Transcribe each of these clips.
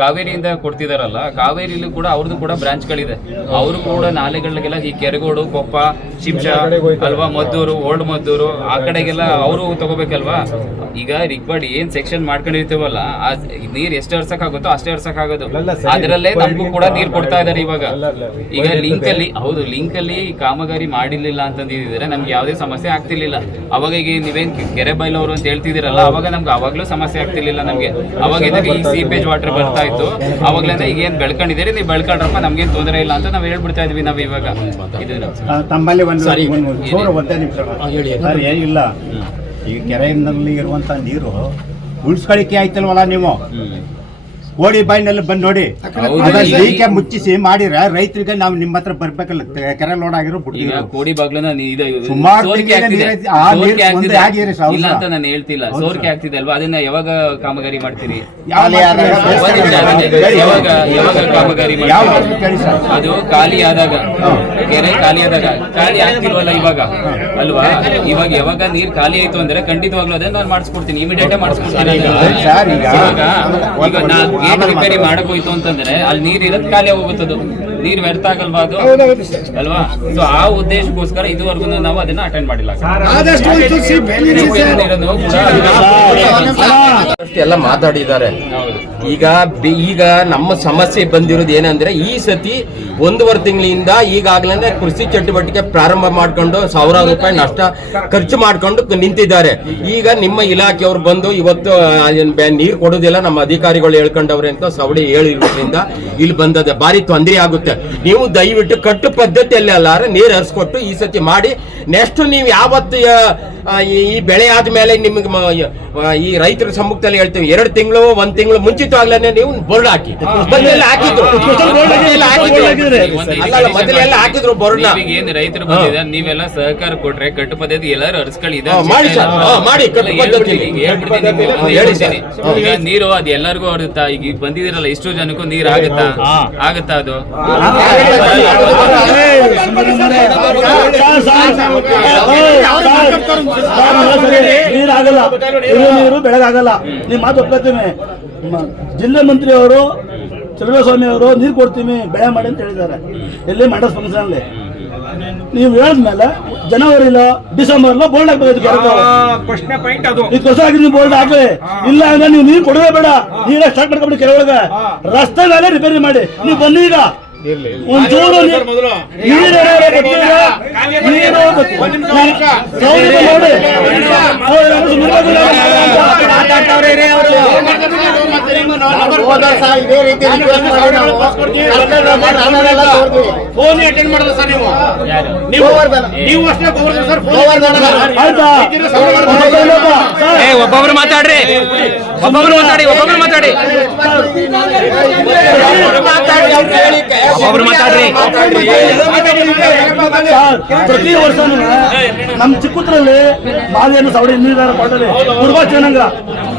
ಕಾವೇರಿಯಿಂದ ಕೊಡ್ತಿದಾರಲ್ಲ ಕಾವೇರಿಲಿ ಕೂಡ ಅವ್ರದ್ದು ಕೂಡ ಬ್ರಾಂಚ್ಗಳಿದೆ ಅವರು ಕೂಡ ನಾಲೆಗಳಿಗೆಲ್ಲ ಈ ಕೆರೆಗೋಡು ಕೊಪ್ಪ ಶಿಂಷ ಅಲ್ವಾ ಮದ್ದೂರು ಓಲ್ಡ್ ಮದ್ದೂರು ಆ ಕಡೆಗೆಲ್ಲ ಅವರು ತಗೋಬೇಕಲ್ವಾ? ಈಗ ರಿಕ್ವರ್ಡ್ ಏನ್ ಸೆಕ್ಷನ್ ಮಾಡ್ಕೊಂಡಿರ್ತೀವಲ್ಲ ಆ ನೀರ್ ಎಷ್ಟು ಹರ್ಸಕ್ ಆಗುತ್ತೋ ಅಷ್ಟೇ ಹರ್ಸಕ್ ಆಗೋದು ಅದರಲ್ಲೇ ನಮಗೂ ಕೂಡ ನೀರ್ ಕೊಡ್ತಾ ಇದಾರೆ ಇವಾಗ. ಈಗ ಲಿಂಕ್ ಅಲ್ಲಿ ಹೌದು ಲಿಂಕ್ ಅಲ್ಲಿ ಕಾಮಗಾರಿ ಮಾಡಿರ್ಲಿಲ್ಲ ಅಂತಂದಿದ್ರೆ ನಮ್ಗೆ ಯಾವುದೇ ಸಮಸ್ಯೆ ಆಗ್ತಿರ್ಲಿಲ್ಲ. ಅವಾಗ ಈಗ ನೀವೇನ್ ಕೆರೆ ಅವರು ಅಂತ ಹೇಳ್ತಿದಿರಲ್ಲ ಅವಾಗ ನಮ್ಗೆ ಅವಾಗ್ಲೂ ಸಮಸ್ಯೆ ಆಗ್ತಿರ್ಲಿಲ್ಲ ನಮ್ಗೆ. ಅವಾಗ ಈ ಸೀಪೇಜ್ ವಾಟರ್ ಬರ್ತಾ ಇತ್ತು ಅವಾಗ್ಲಿಂದ ಈಗ ಏನ್ ಬೆಳ್ಕೊಂಡಿದ್ದೀರಿ? ನೀವು ಬೆಳ್ಕೊಂಡ್ರಪ್ಪ ನಮ್ಗೇನ್ ತೊಂದರೆ ಇಲ್ಲ ಅಂತ ನಾವ್ ಹೇಳ್ಬಿಡ್ತಾ ಇದೀವಿ ನಾವ್ ಇವಾಗ. ಇದು ಆ, ತಮ್ಮಲ್ಲಿ ಒಂದು ಒಂದು ಚೂರು ಒಂದೇ ನಿಮಿಷ ಸರ್ ಏನಿಲ್ಲ ಈ ಕೆರೆಯಲ್ಲಿ ಇರುವಂತ ನೀರು ಉಳಿಸ್ಕೊಳಿಕೆ ಆಯ್ತಲ್ವಲ್ಲ ನೀವು? ಓಡಿ ಬಾಯಿನಲ್ಲಿ ಬಂದು ನೋಡಿ. ಹೌದು. ಲೀಕೆ ಮುಚ್ಚಿಸಿ ಮಾಡಿರ ರೈತರಿಗೆ ನಾವು ನಿಮ್ಮ ಹತ್ರ ಬರ್ಬೇಕಲ್ಲ ಕೆರೆ ಲೋಡ್ ಆಗಿರೋ ಕೋಡಿ ಬಾಗ್ಲನ್ನ ನೀ- ಇದು ಸುಮಾರು ಇಲ್ಲ ಅಂತ. ನಾನು ಹೇಳ್ತಿಲ್ಲ. ಸೋರಿಕೆ ಆಗ್ತಿದೆ ಅಲ್ವಾ? ಅದನ್ನ ಯಾವಾಗ ಕಾಮಗಾರಿ ಮಾಡ್ತೀರಿ. ಯಾವಾಗ ಯಾವಾಗ ಕಾಮಗಾರಿ ಅದು ಖಾಲಿ ಆದಾಗ. ಕೆರೆ ಖಾಲಿ ಆದಾಗ. ಖಾಲಿ ಆಗ್ತಿಲ್ವಲ್ಲ ಇವಾಗ? ಅಲ್ವಾ? ಇವಾಗ ಯಾವಾಗ ನೀರ್ ಖಾಲಿ ಆಯ್ತು ಅಂದ್ರೆ ಖಂಡಿತವಾಗ್ಲೂ ಅದನ್ನ ನಾನು ಮಾಡಿಸ್ಕೊಡ್ತೀನಿ. ಇಮಿಡಿಯೇಟ್ ಮಾಡಿಸ್ಕೊಡ್ತೀನಿ ಗೇಟ್ ರಿಪೇರಿ ಮಾಡಕ್ ಹೋಯ್ತು ಅಂತಂದ್ರೆ ಅಲ್ಲಿ ನೀರ್ ಇರೋದ್ ಖಾಲಿ ಹೋಗುತ್ತದು ನೀರ್ ವ್ಯರ್ಥ ಆಗಲ್ವಾ ಅದು? ಅಲ್ವಾ? ಸೊ ಆ ಉದ್ದೇಶಕ್ಕೋಸ್ಕರ ಇದುವರೆಗೂ ನಾವು ಅದನ್ನ ಅಟೆಂಡ್ ಮಾಡಿಲ್ಲ. ಎಲ್ಲ ಮಾತಾಡಿದ್ದಾರೆ. ಹೌದು. ಈಗ ಈಗ ನಮ್ಮ ಸಮಸ್ಯೆ ಬಂದಿರೋದು ಏನಂದ್ರೆ ಈ ಸತಿ ಒಂದೂವರೆ ತಿಂಗಳಿಂದ ಈಗಾಗಲೇ ಕೃಷಿ ಚಟುವಟಿಕೆ ಪ್ರಾರಂಭ ಮಾಡ್ಕೊಂಡು ಸಾವಿರಾರು ರೂಪಾಯಿ ನಷ್ಟ ಖರ್ಚು ಮಾಡ್ಕೊಂಡು ನಿಂತಿದ್ದಾರೆ. ಈಗ ನಿಮ್ಮ ಇಲಾಖೆಯವರು ಬಂದು ಇವತ್ತು ನೀರು ಕೊಡೋದಿಲ್ಲ ನಮ್ಮ ಅಧಿಕಾರಿಗಳು ಹೇಳ್ಕೊಂಡವ್ರೆ ಅಂತ ಸವಳಿ ಹೇಳಿರೋದ್ರಿಂದ ಇಲ್ಲಿ ಬಂದದ. ಭಾರಿ ತೊಂದರೆ ಆಗುತ್ತೆ. ನೀವು ದಯವಿಟ್ಟು ಕಟ್ಟು ಪದ್ಧತಿಯಲ್ಲಿ ಅಲ್ಲಾರ ನೀರು ಹರಿಸ್ಕೊಟ್ಟು ಈ ಸತಿ ಮಾಡಿ. ನೆಕ್ಸ್ಟ್ ನೀವು ಯಾವತ್ತು ಈ ಬೆಳೆ ಆದ್ಮೇಲೆ ನಿಮ್ಗೆ ಈ ರೈತರ ಸಮ್ಮುಖದಲ್ಲಿ ಹೇಳ್ತೀವಿ ಎರಡು ತಿಂಗಳು ಒಂದ್ ತಿಂಗಳು ಮುಂಚಿತವಾಗ್ಲೇ ನೀವು ಬೋರ್ಡ್ ಹಾಕಿ. ಹಾಕಿದ್ರು. ಮೊದಲೆಲ್ಲ ಹಾಕಿದ್ರು. ಏನ್ ರೈತರು ಬಂದಿದ್ದಾರೆ? ನೀವೆಲ್ಲ ಸಹಕಾರ ಕೊಟ್ರೆ ಕಟ್ಟು ಪದ್ಧತಿ ಎಲ್ಲರೂ ಸರ್. ನೀರು ಅದ್ ಎಲ್ಲರಿಗೂ ಆಗುತ್ತಾ? ಈಗ ಬಂದಿದಿರಲ್ಲ ಇಷ್ಟು ಜನಕ್ಕೂ ನೀರ್ ಆಗುತ್ತಾ? ಆಗುತ್ತಾ ಅದು? ನೀರಾಗಲ್ಲ. ಇರೋ ನೀರು ಬೆಳಗಾಗಲ್ಲ. ನಿಮ್ಮ ಮಾತು ಒಪ್ಕೊತೀನಿ. ಜಿಲ್ಲೆ ಮಂತ್ರಿ ಅವರು ಸ್ವಾಮಿ ಅವರು ನೀರು ಕೊಡ್ತೀವಿ ಬೆಳೆ ಮಾಡಿ ಅಂತ ಹೇಳಿದ್ದಾರೆ ಎಲ್ಲಿ ಮಾಡೋ ಫಂಕ್ಷನ್ ಅಲ್ಲಿ ನೀವು ಹೇಳಿದ್ಮೇಲೆ ಜನವರಿಲೋ ಡಿಸೆಂಬರ್ಲೋ ಬೋರ್ಡ್ ಹಾಕ್ಬೇಕು ಇದು ಹೊಸ ಆಗಿ ನೀವು ಬೋರ್ಡ್ ಹಾಕಿ ಇಲ್ಲ ಅಂದ್ರೆ ನೀವು ನೀರು ಕೊಡವೇ ಬೇಡ ನೀರ ಸ್ಟಾರ್ಟ್ ಮಾಡ್ಕೊಂಡು ಕೆರೆ ಒಳಗೆ ರಸ್ತೆ ಮೇಲೆ ರಿಪೇರಿ ಮಾಡಿ ನೀವು ಬನ್ನಿ ಈಗ ಒಂಚೂರು ನೀರು ನೀರು ಫೋನ್ ಅಟೆಂಡ್ ಸರ್ ನೀವು. ನೀವು ನೀವು ಅಷ್ಟೇ ಗೋವರ್ಧನ್ ಸರ್ ಫೋನ್ ಒಬ್ಬೊಬ್ರು ಮಾತಾಡ್ರಿ. ಒಬ್ಬೊಬ್ರು ಮಾತಾಡಿ ಒಬ್ಬೊಬ್ರು ಮಾತಾಡಿ. ಒಬ್ಬೊಬ್ರು ಮಾತಾಡ್ರಿ. ಸರ್, ಪ್ರತಿ ವರ್ಷ ನಮ್ ಚಿಕ್ಕುತ್ರಲ್ಲಿ ಮಾವಿಯನ್ನು ಸವಡಿ ನೀರಾರ ಕೊಟ್ಟರೆ ಪೂರ್ವ ಜನಾಂಗ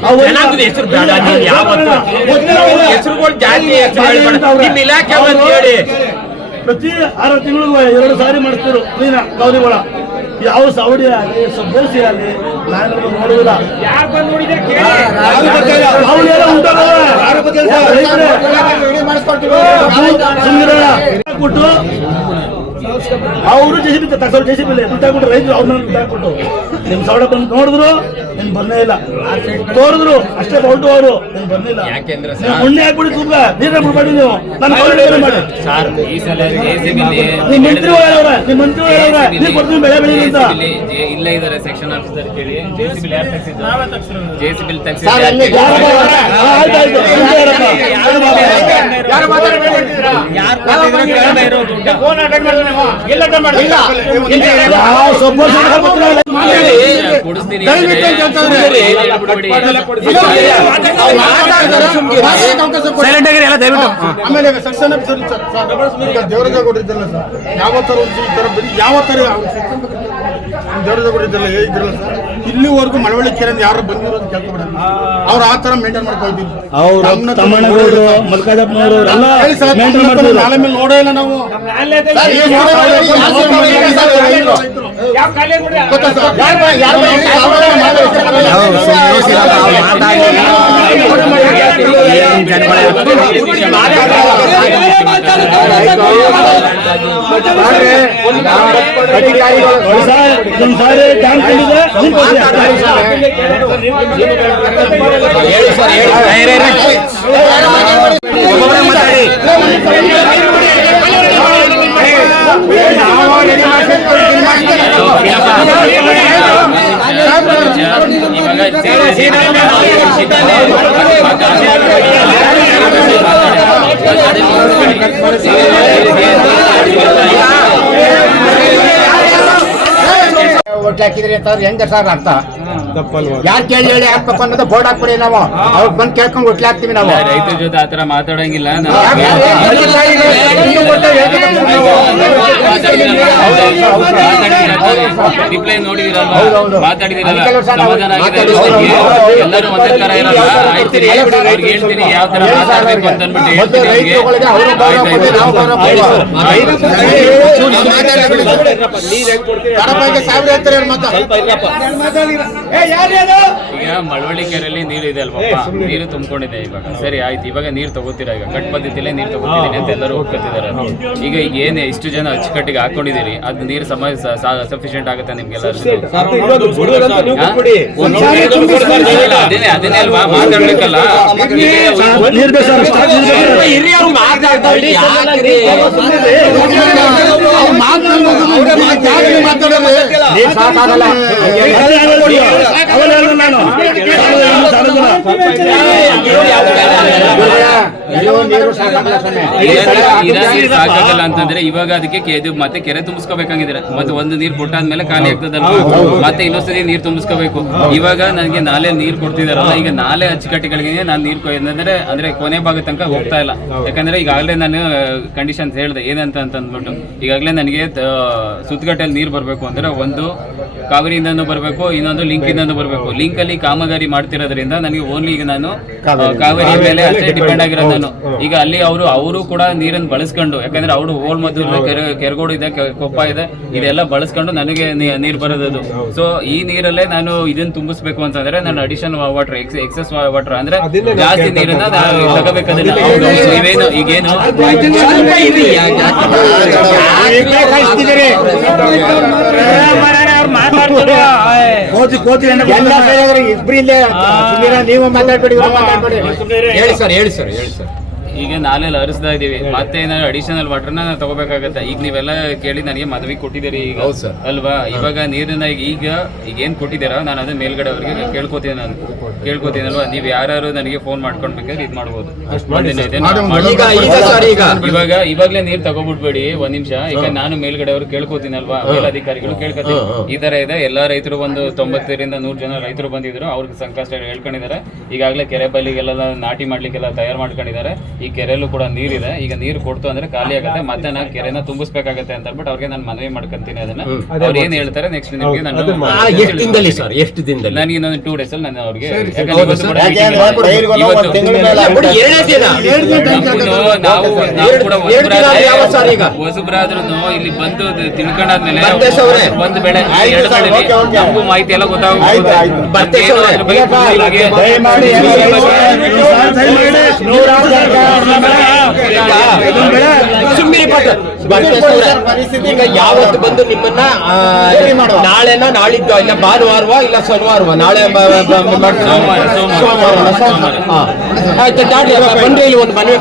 ಅವು ಹೆಸರು ಬೇಡ, ನೀವು ಯಾವತ್ತು ಗೊತ್ತಿಲ್ಲ ಹೆಸರುಗಳು ಜಾತಿ ಹೆಸರು ಹೇಳ್ಬೇಡ. ನಿಮ್ಮ ಇಲಾಖೆ ಅವ್ರನ್ನ ಹೇಳಿ. ಪ್ರತಿ ಆರು ತಿಂಗಳಿಗೂ ಎರಡು ಸಾರಿ ಮಾಡಿಸ್ತಿರು ಕ್ಲೀನ ಗೌರಿಗಳ ಯಾವ ಸೌಡಿ ಆಗಲಿ ಬೆಳೆಸಿ ಆಗಲಿ ನಾನು ನೋಡುವುದಿಲ್ಲ. ಕೊಟ್ಟು ಅವರು ಜೆಸಿಬಿ ತಗೊಂಡು ಜೆಸಿಬಿ ದುಡ್ಡು ಹಾಕ್ಬಿಟ್ಟು ರೈತರು ಅವ್ರನ್ನ ದುಡ್ಡು ಹಾಕ್ಬಿಟ್ಟು ನಿಮ್ ಸೌಡ ಬಂದು ನೋಡಿದ್ರು ನಿನ್ ಬಂದೇ ಇಲ್ಲ. ತೋರಿದ್ರು ಅಷ್ಟೇ ಹೊರಟು ಅವರು ನಿನ್ ಬಂದಿಲ್ಲ ಯಾಕೆಂದ್ರೆ ನೀವು ಉಣ್ಣೆ ಹಾಕ್ಬಿಡಿ ತುಂಬ ನೀರ ಬಿಡ್ಬೇಡಿ ನೀವು. ನನ್ನ ಮಾಡಿ. ಸರ್ ಈ ಸಲ ನಿಮ್ ಮಂತ್ರಿ ಹೇಳವ್ರೆ ನಿಮ್ ಮಂತ್ರಿ ಹೇಳವ್ರೆ ನೀವ್ ಕೊಡ್ತೀನಿ ಬೆಳೆ ಬೆಳಿ ಅಂತ. ಇಲ್ಲೇ ಇದಾರೆ ಸೆಕ್ಷನ್ ಆಫೀಸರ್ ಕೇಳಿ. ಜೆಸಿಬಿ ಯಾರು ತೆಗ್ಸಿದ್ರು ಜೆಸಿಬಿ ಯಾರು ಬರೋರೆ? ಹಾ, ಯಾರು ಆಯ್ತು. ಯಾರು ಇರಪ್ಪ. ಯಾರು ಮಾತಾಡ್ಬೇಡಿ ಫೋನ್ ಅಟೆಂಡ್ ಎಲ್ಲ ಯಾವ ಗೊತ್ತಿಲ್ಲ. ಕೊಡಿಸ್ತೀನಿ ದಯವಿಟ್ಟು ಅಂತ ಹೇಳ್ತಾರೆ. ಸೈಲೆಂಟ್ ಆಗಿರಿ ದಯವಿಟ್ಟು ಆಮೇಲೆ ಸೆಕ್ಷನ್ ಆಫೀಸರ್ ಈಗ ದೇವರಾಜ ಕೊಟ್ಟಿದ್ದಲ್ಲ ಸರ್ ಯಾವ ತರ ಯಾವ ತರ ದೇವರಾಜ ಕೊಟ್ಟಿದ್ದಲ್ಲ ಇದ್ರಲ್ಲ ಸರ್ ಇಲ್ಲಿವರೆಗೂ ಮಳವಳ್ಳಿ ಕೆರೆ ಯಾರು ಬಂದಿರೋದು ಕೇಳ್ಕೊಬೇಡ ಅವ್ರು ಆ ತರ ಮೇಂಟೈನ್ ಮಾಡ್ತಿದ್ರು ನಾಳೆ ಮೇಲೆ ನೋಡೇ ಇಲ್ಲ ನಾವು ಜನಗಳ ಓಟ್ ಹಾಕಿದ್ರಿ ಅಂತ ಹೆಂಗ ಸರ್ ಅರ್ಥ. ಯಾರು ಕೇಳಿ ಹೇಳಿ ಹಾಕ್ಬೇಕು ಅನ್ನೋದು ಬೋರ್ಡ್ ಹಾಕ್ಬಿಡಿ ನಾವು ಅವ್ರು ಬಂದು ಕೇಳ್ಕೊಂಡು ಒಟ್ಲೆ ಹಾಕ್ತೀವಿ ನಾವು ರೈತರ ಜೊತೆ ಆತರ ಮಾತಾಡಂಗಿಲ್ಲ ನಾನು ರಿಪ್ಲೈ ನೋಡಿದಿರಲ್ಲ. ಮಾತಾಡಿದಿರಲ್ಲ ಸಮಾಧಾನ ಆಗಿದೆ. ಎಲ್ಲರೂ ಒಂದೇ ತರ ಇರಲ್ಲ ಆಯ್ತೀರಿ ಅವ್ರಿಗೆ ಹೇಳ್ತೀನಿ ಯಾವ ತರ ಮಾತಾಡ್ಬೇಕು ಅಂತ ಅಂದ್ಬಿಟ್ಟು ಹೇಳ್ತೀನಿ ಅವ್ರಿಗೆ. ಸಾವಿರ ಹೇಳ್ತಾರೆ. ಈಗ ಮಳವಳ್ಳಿ ಕೆರೆಯಲ್ಲಿ ನೀರು ಇದೆ ಅಲ್ವಪ್ಪ. ನೀರು ತುಂಬಿಕೊಂಡಿದೆ ಇವಾಗ. ಸರಿ ಆಯ್ತು. ಇವಾಗ ನೀರು ತಗೋತೀರಾ ಈಗ? ಕಟ್ ಬಂದಿದ್ದಿಲ್ಲ ನೀರು ತಗೋತಿದ್ದೀನಿ ಅಂತ ಎಲ್ಲರೂ ಹೋಗ್ಕೊತಿದ್ದಾರೆ ಈಗ ಈಗ ಏನೇ ಇಷ್ಟು ಜನ ಅಚ್ಚುಕಟ್ಟಿಗೆ ಹಾಕೊಂಡಿದ್ದೀರಿ ಅದು ನೀರು ಸಮ ಸಫಿಶಿಯಂಟ್ ಆಗುತ್ತೆ ನಿಮ್ಗೆಲ್ಲ ಅದೇನೆ ಅದೇನೇ ಅಲ್ವಾ? ಮಾತಾಡ್ಬೇಕಲ್ಲ? ಮಾತಾಡೋದು? ಅವ್ರೇ ಮಾತಾಡಿ ಮಾತಾಡೋದು. ನೀರು ಸಾಕಾಗಲ್ಲ ಅದೇ ಹೇಳ್ಬಿಡಿ. ಅವರೇ ಹೇಳಿದ್ರು ನಾನು. ನಾನು ಅಯ್ಯೋ, ನೀರು ಸಾಕಾಗಲ್ಲ ಸ್ವಾಮಿ. ನೀರು ಸಾಕಾಗಲ್ಲ ಅಂತಂದ್ರೆ ಇವಾಗ ಅದಕ್ಕೆ ಕೆ- ಇದು ಮತ್ತೆ ಕೆರೆ ತುಂಬಿಸ್ಕೋಬೇಕಾಗಿದ್ರೆ ಮತ್ತೆ ಒಂದು ನೀರು ಕೊಟ್ಟಾದ್ಮೇಲೆ ಖಾಲಿ ಆಗ್ತದಲ್ಲ ಮತ್ತೆ ಇನ್ನೊಂದ್ಸರಿ ನೀರು ತುಂಬಿಸ್ಕೋಬೇಕು ಇವಾಗ ನನಗೆ ನಾಲೆ ನೀರು ಕೊಡ್ತಿದಾರಲ್ಲ ಈಗ ನಾಲೆ ಅಚ್ಚುಕಟ್ಟೆಗಳಿಗೆ ನಾನು ನೀರು ಅಂದ್ರೆ ಅಂದ್ರೆ ಕೊನೆ ಭಾಗ ತನಕ ಹೋಗ್ತಾ ಇಲ್ಲ ಯಾಕಂದ್ರೆ ಈಗಾಗಲೇ ನಾನು ಕಂಡೀಷನ್ಸ್ ಹೇಳಿದೆ ಏನಂತ ಅಂತ ಅಂದ್ಬಿಟ್ಟು ಈಗಾಗಲೇ ನನಗೆ ಸುತ್ತಗಟ್ಟಲ್ಲಿ ನೀರು ಬರಬೇಕು ಅಂದ್ರೆ ಒಂದು ಕಾವೇರಿಯಿಂದನೂ ಬರಬೇಕು ಇನ್ನೊಂದು ಲಿಂಕ್ ಇಂದನೂ ಬರಬೇಕು. ಲಿಂಕ್ ಅಲ್ಲಿ ಕಾಮಗಾರಿ ಮಾಡ್ತಿರೋದ್ರಿಂದ ನನಗೆ ಓನ್ಲಿ ಈಗ ನಾನು ಕಾವೇರಿ ಮೇಲೆ ಅಷ್ಟೇ ಡಿಪೆಂಡ್ ಆಗಿರೋದು ನಾನು. ಈಗ ಅಲ್ಲಿ ಅವರು ಅವರು ಕೂಡ ನೀರನ್ನು ಬಳಸ್ಕೊಂಡು ಯಾಕಂದ್ರೆ ಅವರು ಓಲ್ ಮದ್ದೂರು ಕೆರೆ ಕೆರಗೋಡು ಇದೆ ಕೊಪ್ಪ ಇದೆ ಇದೆಲ್ಲ ಬಳಸ್ಕೊಂಡು ನನಗೆ ನೀರು ಬರೋದದು. ಸೊ ಈ ನೀರಲ್ಲೇ ನಾನು ಇದನ್ನ ತುಂಬಿಸ್ಬೇಕು ಅಂತಂದ್ರೆ ನಾನು ಅಡಿಷನ್ ವಾಟರ್ ಎಕ್ಸೆಸ್ ವಾಟರ್ ಅಂದ್ರೆ ಜಾಸ್ತಿ ನೀರನ್ನ ನಾನು ಈಗೇನು ಇವೇನು ಈಗೇನು ಕೋತಿ ಕೋತಿ ನೀವು ಮಾತಾಡ್ಬೇಡಿ ಹೇಳಿ ಸರ್ ಹೇಳಿ ಸರ್ ಹೇಳಿ ಸರ್. ಈಗ ನಾಲೆಲ್ಲ ಹರಿಸ್ತಾ ಇದೀವಿ ಮತ್ತೆ ಏನಾದ್ರು ಅಡಿಷನಲ್ ವಾಟರ್ನ ತಗೋಬೇಕಾಗತ್ತೆ. ಈಗ ನೀವೆಲ್ಲ ಕೇಳಿ ನನಗೆ ಮದುವೆ ಕೊಟ್ಟಿದ್ದೀರಿ ಈಗ. ಹೌದು. ಅಲ್ವಾ? ಇವಾಗ ನೀರನ್ನ ಈಗ ಈಗ ಈಗ ಏನ್ ಕೊಟ್ಟಿದ್ದೀರಾ? ನಾನು ಅದನ್ನ ಮೇಲ್ಗಡೆ ಅವ್ರಿಗೆ ಕೇಳ್ಕೊತೀನಿ ನಾನು. ಕೇಳ್ಕೊತೀನಲ್ವಾ ನೀವು ಯಾರು ನನಗೆ ಫೋನ್ ಮಾಡ್ಕೊಂಡ್ಬೇಕಾದ್ರೆ ಇದು ಮಾಡ್ಬೋದು. ಒಂದಿನ ಇದೆ, ನಾನು ಮಾಡಿ. ಈಗ ಈಗ ಸರ್ ಈಗ. ಇವಾಗ ಇವಾಗ್ಲೇ ನೀರ್ ತಗೋಬಿಡ್ಬೇಡಿ ಒಂದ್ ನಿಮಿಷ. ಈಗ ನಾನು ಮೇಲ್ಗಡೆ ಅವ್ರು ಕೇಳ್ಕೊತೀನಲ್ವಾ ಮೇಲಧಿಕಾರಿಗಳು ಕೇಳ್ಕೊತೀನಿ. ಈ ತರ ಇದೆ. ಎಲ್ಲಾ ರೈತರು ಒಂದು ತೊಂಬತ್ತರಿಂದ ನೂರ್ ಜನ ರೈತರು ಬಂದಿದ್ರು. ಅವ್ರಿಗೆ ಸಂಕಷ್ಟ ಹೇಳ್ಕೊಂಡಿದ್ದಾರೆ. ಈಗಾಗಲೇ ಕೆರೆ ಬಲ್ಲಿಗೆಲ್ಲ ನಾಟಿ ಮಾಡ್ಲಿಕ್ಕೆಲ್ಲ ತಯಾರು ಮಾಡ್ಕೊಂಡಿದ್ದಾರೆ. ಈ ಕೆರೆಯಲ್ಲೂ ಕೂಡ ನೀರಿದೆ ಈಗ ನೀರು ಕೊಡ್ತು ಅಂದ್ರೆ ಖಾಲಿ ಆಗುತ್ತೆ ಮತ್ತೆ ನಾನು ಕೆರೆನ ತುಂಬಿಸ್ಬೇಕಾಗತ್ತೆ ಅಂತ ಹೇಳ್ಬಿಟ್ಟು ಅವ್ರಿಗೆ ನಾನು ಮನವಿ ಮಾಡ್ಕೊಂತೀನಿ ಅದನ್ನ ಅವ್ರು ಏನ್ ಹೇಳ್ತಾರೆ ನೆಕ್ಸ್ಟ್ ನಿಮಗೆ ನಾನು ಎಷ್ಟು ದಿನದಲ್ಲಿ ಸರ್ ಎಷ್ಟು ದಿನದಲ್ಲಿ ನನಗೆ ಇನ್ನೊಂದು ಟೂ ಡೇಸ್ ಅಲ್ಲಿ ನಾನು ಅವ್ರಿಗೆ ಹೊಸಬ್ರಾದ್ರೆ- ಇಲ್ಲಿ ಬಂದು ತಿಳ್ಕೊಂಡಾದ್ಮೇಲೆ. ಒಂದು ಬೆಳೆ. ನಮಗೂ ಮಾಹಿತಿ ಎಲ್ಲ ಗೊತ್ತಾಗುತ್ತೆ ಆಯ್ತು. ಬರ್ತೇಶ್ ಅವ್ರೆ. ದಯಮಾಡಿ ಎಲ್ಲ ರೈತರು ಸರ್, ದಯಮಾಡಿ ನೂರಾರು ಸುಮ್ಮನೆ ಪಟ್ಟ ಈಗ ಯಾವತ್ತು ಬಂದು ನಿಮ್ಮನ್ನ ಆ, ನಾಳೆನ ನಾಳಿದ್ದು ಇಲ್ಲ ಭಾನುವಾರವ ಇಲ್ಲ ಶನಿವಾರವ ನಾಳೆ ಬ- ಬ- ಬ- ಮಾಡ್ತಾರೆ. ಸೋಮವಾರ, ಸೋಮವಾರ. ಸೋಮವಾರ, ಸೋಮವಾರ. ಹಾ. ಆಯ್ತು ದಾಟಿ ಬನ್ರಿ ಇಲ್ಲಿ ಒಂದು ಮನವಿ